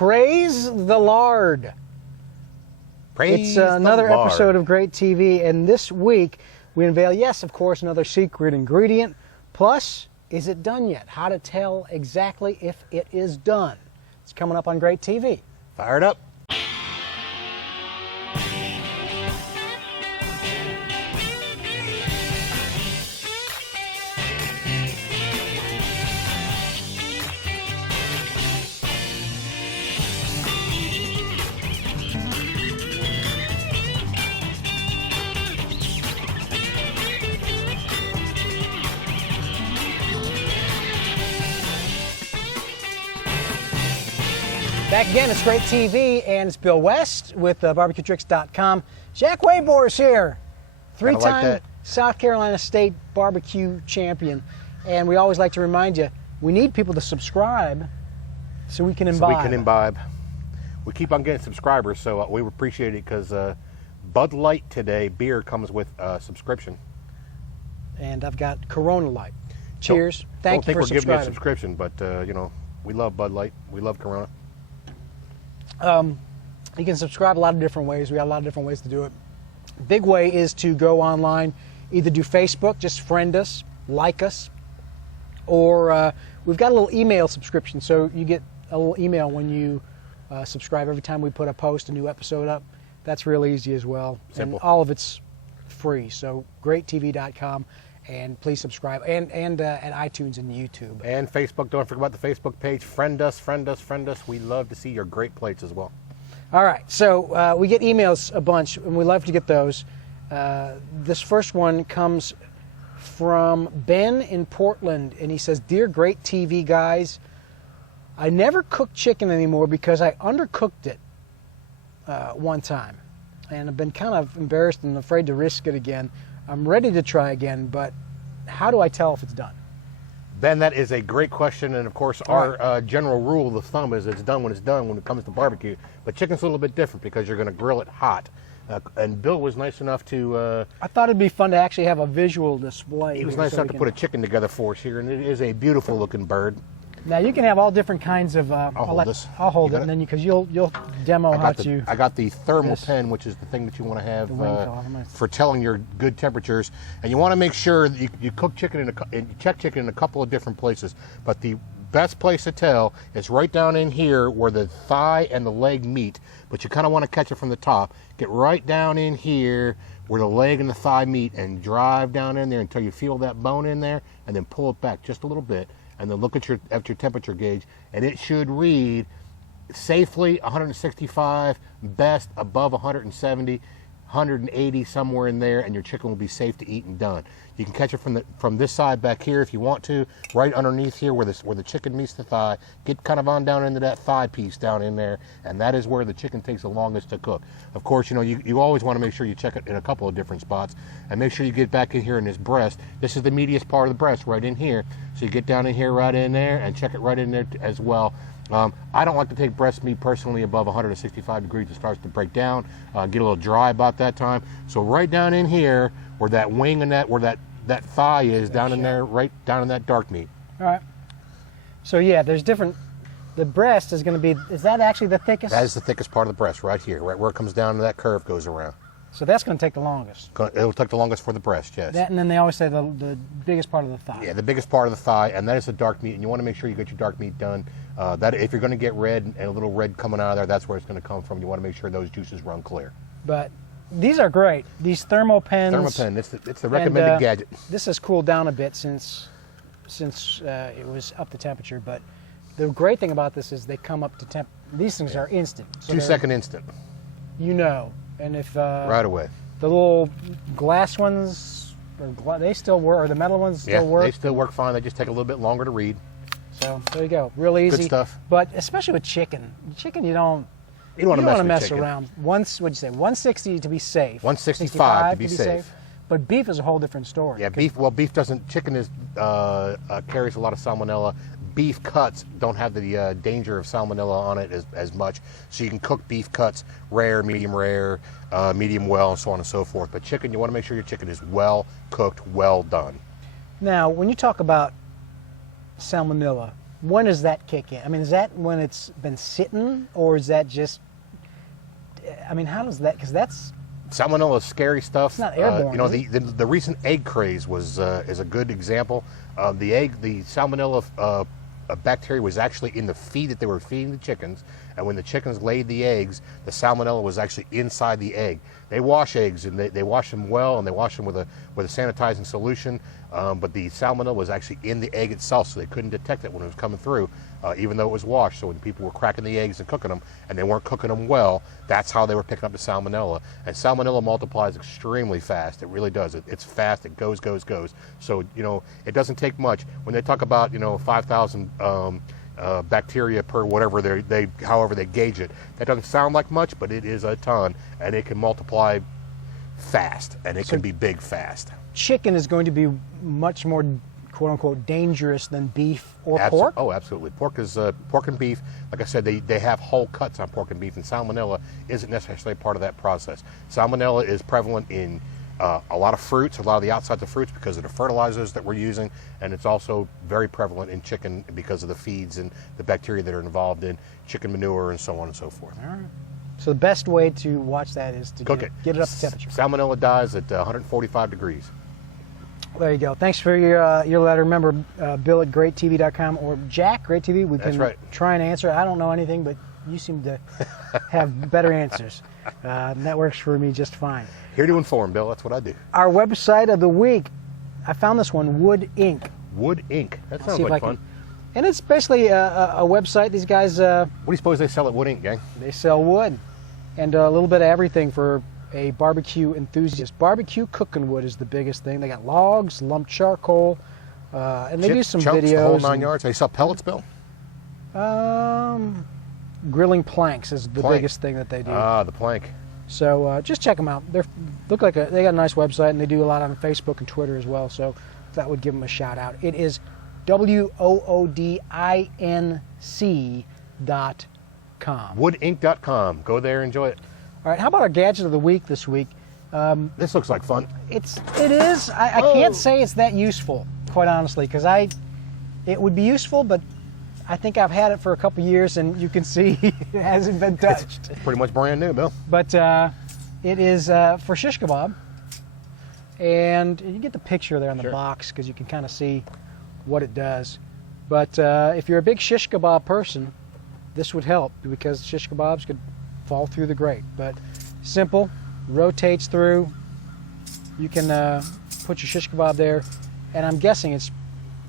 Praise the Lard. Praise It's another the Lord. episode of GrateTV, and this week we unveil, yes, of course, another secret ingredient. Plus, is it done yet? How to tell exactly if it is done. It's coming up on GrateTV. Fire it up. Back again, it's GrateTV, and it's Bill West with BarbecueTricks.com. Jack Waiboer is here, three-time like South Carolina State barbecue champion. And we always like to remind you, we need people to subscribe so we can imbibe. We keep on getting subscribers, so we appreciate it because Bud Light today, beer, comes with a subscription. And I've got Corona Light. Cheers. Thank you for Don't think we're giving you a subscribing. subscription, but you know, we love Bud Light. We love Corona. You can subscribe a lot of different ways. We got a lot of different ways to do it. Big way is to go online, either do Facebook, just friend us, like us, or we've got a little email subscription, so you get a little email when you subscribe every time we put a post, a new episode up. That's real easy as well. Simple. And all of it's free, so GrateTV.com, and please subscribe, and at iTunes and YouTube. And Facebook, don't forget about the Facebook page. Friend us, friend us, friend us. We love to see your great plates as well. All right, so we get emails a bunch, and we love to get those. This first one comes from Ben in Portland, and he says, "Dear GrateTV guys, I never cook chicken anymore because I undercooked it one time, and I've been kind of embarrassed and afraid to risk it again. I'm ready to try again, but how do I tell if it's done?" Ben, that is a great question, and of course our general rule of thumb is it's done when it's done when it comes to barbecue, but chicken's a little bit different because you're going to grill it hot. And Bill was nice enough to... I thought it'd be fun to actually have a visual display. he was nice enough to put a chicken together for us here, and it is a beautiful looking bird. Now you can have all different kinds of. I'll hold this. I'll hold You it, got and then because you'll demo how to. I got the thermal this. pen, which is the thing that you want to have wing for telling your good temperatures, and you want to make sure that you cook chicken and you check chicken in a couple of different places. But the best place to tell is right down in here where the thigh and the leg meet. But you kind of want to catch it from the top. Get right down in here where the leg and the thigh meet, and drive down in there until you feel that bone in there, and then pull it back just a little bit. And then look at your temperature gauge, and it should read safely 165, best above 170, 180, somewhere in there, and your chicken will be safe to eat and done. You can catch it from this side back here if you want to, right underneath here where the chicken meets the thigh. Get kind of on down into that thigh piece down in there, and that is where the chicken takes the longest to cook. Of course, you know, you always want to make sure you check it in a couple of different spots, and make sure you get back in here in this breast. This is the meatiest part of the breast, right in here. So you get down in here, right in there, and check it right in there as well. I don't like to take breast meat personally above 165 degrees. It starts to break down, get a little dry about that time. So right down in here, where that wing and where that thigh is, down in there, right down in that dark meat. All right. So yeah, there's different. The breast is going to be. Is that actually the thickest? That is the thickest part of the breast, right here, right where it comes down to that curve goes around. So that's going to take the longest. It'll take the longest for the breast, yes. That, and then they always say the biggest part of the thigh. Yeah, the biggest part of the thigh, and that is the dark meat, and you want to make sure you get your dark meat done. That if you're going to get red and a little red coming out of there, that's where it's going to come from. You want to make sure those juices run clear. But these are great. These thermal pens. Thermal pen, it's the recommended gadget. This has cooled down a bit since it was up to temperature. But the great thing about this is they come up to temp. These things are instant. So 2-second instant. You know, and if right away. The little glass ones, they still work, or the metal ones still work. They still work fine. They just take a little bit longer to read. So there you go, real easy. Good stuff. But especially with chicken, you don't want to mess around. What'd you say? 160 to be safe. 165 to be safe. But beef is a whole different story. Yeah, beef. Well, beef doesn't. Chicken is carries a lot of salmonella. Beef cuts don't have the danger of salmonella on it as much. So you can cook beef cuts rare, medium well, and so on and so forth. But chicken, you want to make sure your chicken is well cooked, well done. Now, when you talk about salmonella, when does that kick in? I mean, is that when it's been sitting, or is that just? I mean, how does that? Because that's Salmonella is scary stuff. It's not airborne. You know, the recent egg craze is a good example. The Salmonella bacteria was actually in the feed that they were feeding the chickens, and when the chickens laid the eggs, the Salmonella was actually inside the egg. They wash eggs, and they wash them well, and they wash them with a sanitizing solution. But the Salmonella was actually in the egg itself, so they couldn't detect it when it was coming through, even though it was washed. So when people were cracking the eggs and cooking them, and they weren't cooking them well, that's how they were picking up the Salmonella. And Salmonella multiplies extremely fast. It really does. It's fast. It goes. So, you know, it doesn't take much. When they talk about, you know, 5,000 bacteria per whatever however they gauge it, that doesn't sound like much, but it is a ton, and it can multiply fast, and it can be big fast. Chicken is going to be much more, quote unquote, dangerous than beef or pork? Oh, absolutely. Pork and beef, like I said, they have whole cuts on pork and beef, and Salmonella isn't necessarily part of that process. Salmonella is prevalent in a lot of fruits, a lot of the outsides of fruits because of the fertilizers that we're using, and it's also very prevalent in chicken because of the feeds and the bacteria that are involved in chicken manure and so on and so forth. All right. So the best way to watch that is to Cook it. Get it up to temperature. Salmonella dies at 145 degrees. There you go. Thanks for your letter. Remember, Bill at GrateTV.com or Jack, GrateTV. We can try and answer. I don't know anything, but you seem to have better answers. And that works for me just fine. Here to inform, Bill. That's what I do. Our website of the week, I found this one, Wood Inc. Wood Inc. That sounds like fun. And it's basically a website. These guys... what do you suppose they sell at Wood Inc., gang? They sell wood. And a little bit of everything for a barbecue enthusiast. Barbecue cooking wood is the biggest thing. They got logs, lumped charcoal, and they do some chunks, videos. The whole 9 yards. They sell pellets, Bill? Grilling planks is the biggest thing that they do. Ah, the plank. So just check them out. They got a nice website, and they do a lot on Facebook and Twitter as well. So that would give them a shout out. It is woodinc.com. Woodinc.com. Go there, enjoy it. All right, how about our gadget of the week this week? This looks like fun. It is. I can't say it's that useful, quite honestly, because it would be useful, but I think I've had it for a couple years, and you can see it hasn't been touched. It's pretty much brand new, Bill. But it is for shish kebab, and you get the picture there on the box because you can kind of see what it does. But if you're a big shish kebab person, this would help because shish kebabs could fall through the grate. But simple, rotates through. You can put your shish kebab there, and I'm guessing it's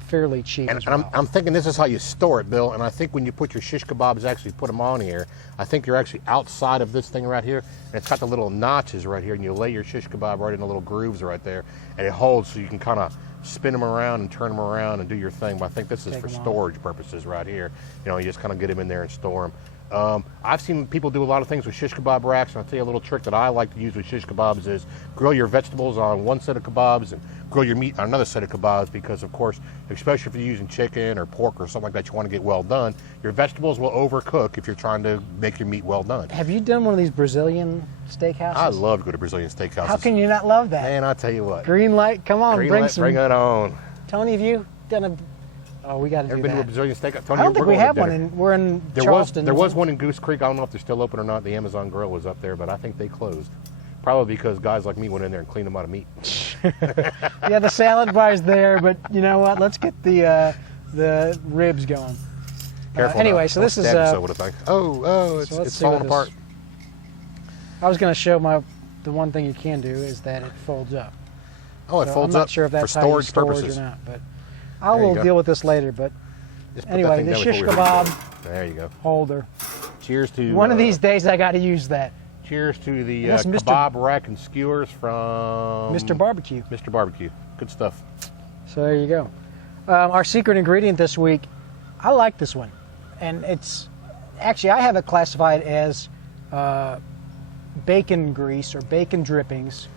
fairly cheap. And as well. I'm thinking this is how you store it, Bill. And I think when you put your shish kebabs, actually put them on here, I think you're actually outside of this thing right here, and it's got the little notches right here, and you lay your shish kebab right in the little grooves right there, and it holds so you can kind of spin them around and turn them around and do your thing. But I think this is for storage purposes right here. You know, you just kind of get them in there and store them. I've seen people do a lot of things with shish kebab racks, and I'll tell you a little trick that I like to use with shish kebabs is grill your vegetables on one set of kebabs and grill your meat on another set of kebabs because, of course, especially if you're using chicken or pork or something like that you want to get well done, your vegetables will overcook if you're trying to make your meat well done. Have you done one of these Brazilian steakhouses? I love to go to Brazilian steakhouses. How can you not love that? Man, I tell you what. Green light, come on, bring it on. Tony, have you done a... Oh, we got to do that. Ever been to a Brazilian steakhouse? Tony, I don't think we have one. We're in Charleston. There was one in Goose Creek. I don't know if they're still open or not. The Amazon Grill was up there, but I think they closed. Probably because guys like me went in there and cleaned them out of meat. Yeah, the salad bar's there, but you know what? Let's get the ribs going. Careful. Anyway, so this is... it's falling apart. I was going to show the one thing you can do is that it folds up. Oh, it folds up. I'm not sure if that's for storage purposes or not, but I will deal with this later. But anyway, the shish kebab there you go. holder. Cheers to... One of these days I got to use that. Cheers to the kebab rack and skewers from... Mr. Barbecue. Mr. Barbecue. Good stuff. So there you go. Our secret ingredient this week, I like this one. And it's... Actually, I have it classified as bacon grease or bacon drippings.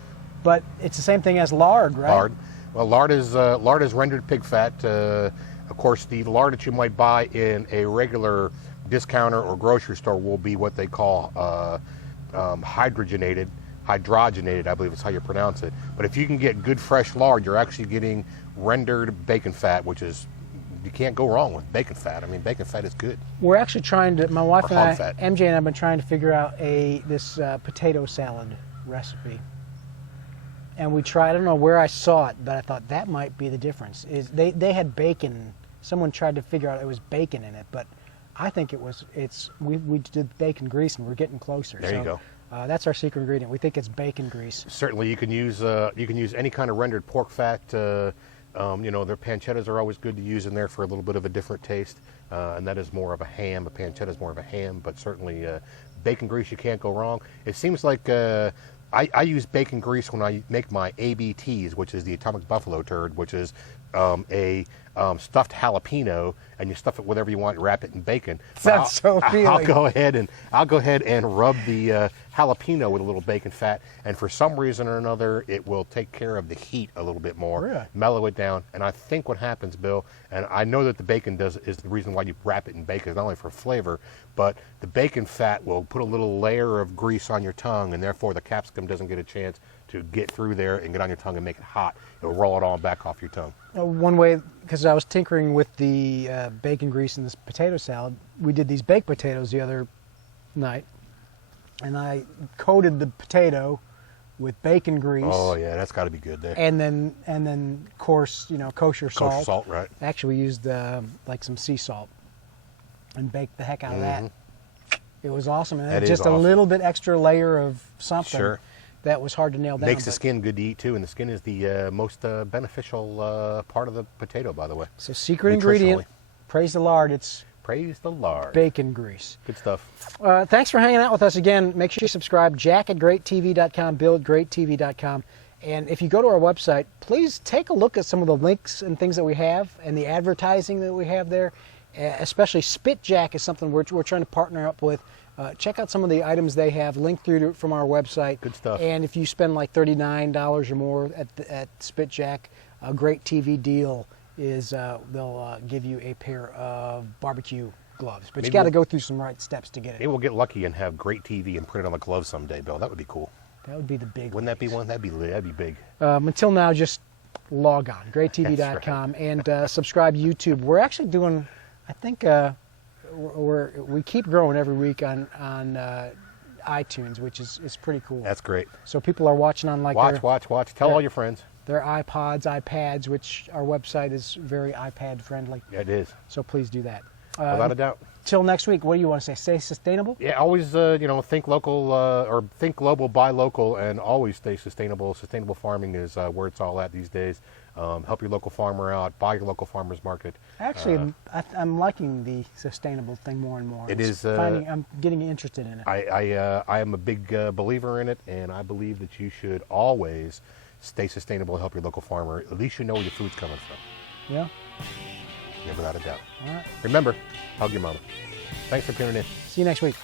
But it's the same thing as lard, right? Lard. Well, lard is rendered pig fat. Of course, the lard that you might buy in a regular discounter or grocery store will be what they call hydrogenated, I believe is how you pronounce it. But if you can get good fresh lard, you're actually getting rendered bacon fat, which is you can't go wrong with bacon fat. I mean, bacon fat is good. We're actually trying to, my wife Or and I, hog fat. MJ and I have been trying to figure out this potato salad recipe. And we tried, I don't know where I saw it, but I thought that might be the difference. Is they had bacon, someone tried to figure out it was bacon in it, but I think we did bacon grease and we're getting closer. There you go. That's our secret ingredient. We think it's bacon grease. Certainly, you can use any kind of rendered pork fat. Their pancettas are always good to use in there for a little bit of a different taste, and that is more of a ham. A pancetta is more of a ham, but certainly bacon grease, you can't go wrong. It seems like I use bacon grease when I make my ABTs, which is the atomic buffalo turd, which is a stuffed jalapeno, and you stuff it whatever you want, wrap it in bacon. Sounds so appealing. I'll go ahead and rub the jalapeno with a little bacon fat, and for some reason or another, it will take care of the heat a little bit more, Really? mellow it down. And I think what happens, Bill, and I know that the bacon is the reason why you wrap it in bacon, not only for flavor, but the bacon fat will put a little layer of grease on your tongue, and therefore the capsicum doesn't get a chance to get through there and get on your tongue and make it hot. It'll roll it all back off your tongue. One way, because I was tinkering with the bacon grease in this potato salad, we did these baked potatoes the other night, and I coated the potato with bacon grease. Oh yeah, that's got to be good there. And then coarse, kosher salt. Kosher salt, right? Actually, we used like some sea salt and baked the heck out of that. It was awesome, and That is just awesome. a little bit extra layer of something. Sure. That was hard to nail down. Makes the skin good to eat too, and the skin is the most beneficial part of the potato, by the way. So secret ingredient, Nutritionally. praise the Lord, it's Praise the Lord. bacon grease. Good stuff. Thanks for hanging out with us again. Make sure you subscribe, Jack at GrateTV.com, Bill at GrateTV.com. And if you go to our website, please take a look at some of the links and things that we have and the advertising that we have there. Especially Spit Jack is something we're trying to partner up with. Check out some of the items they have linked through from our website. Good stuff. And if you spend like $39 or more at Spit Jack, a great TV deal is they'll give you a pair of barbecue gloves. But you got to go through some right steps to get it. Maybe we'll get lucky and have great TV and print it on the gloves someday, Bill. That would be cool. That would be the big Wouldn't that be one? That'd be big. Until now, just log on, GrateTV.com, and subscribe to YouTube. We're actually doing, I think, we keep growing every week on iTunes, which is pretty cool. That's great. So people are watching on like Watch. Tell all your friends. their iPods, iPads, which our website is very iPad friendly. Yeah, it is. So please do that. Without a doubt. Till next week, what do you want to say? Stay sustainable? Yeah, always, think local or think global, buy local, and always stay sustainable. Sustainable farming is where it's all at these days. Help your local farmer out. Buy your local farmer's market. Actually, I'm liking the sustainable thing more and more. It is. I'm getting interested in it. I am a big believer in it, and I believe that you should always stay sustainable and help your local farmer. At least you know where your food's coming from. Yeah. Yeah, without a doubt. All right. Remember, hug your mama. Thanks for tuning in. See you next week.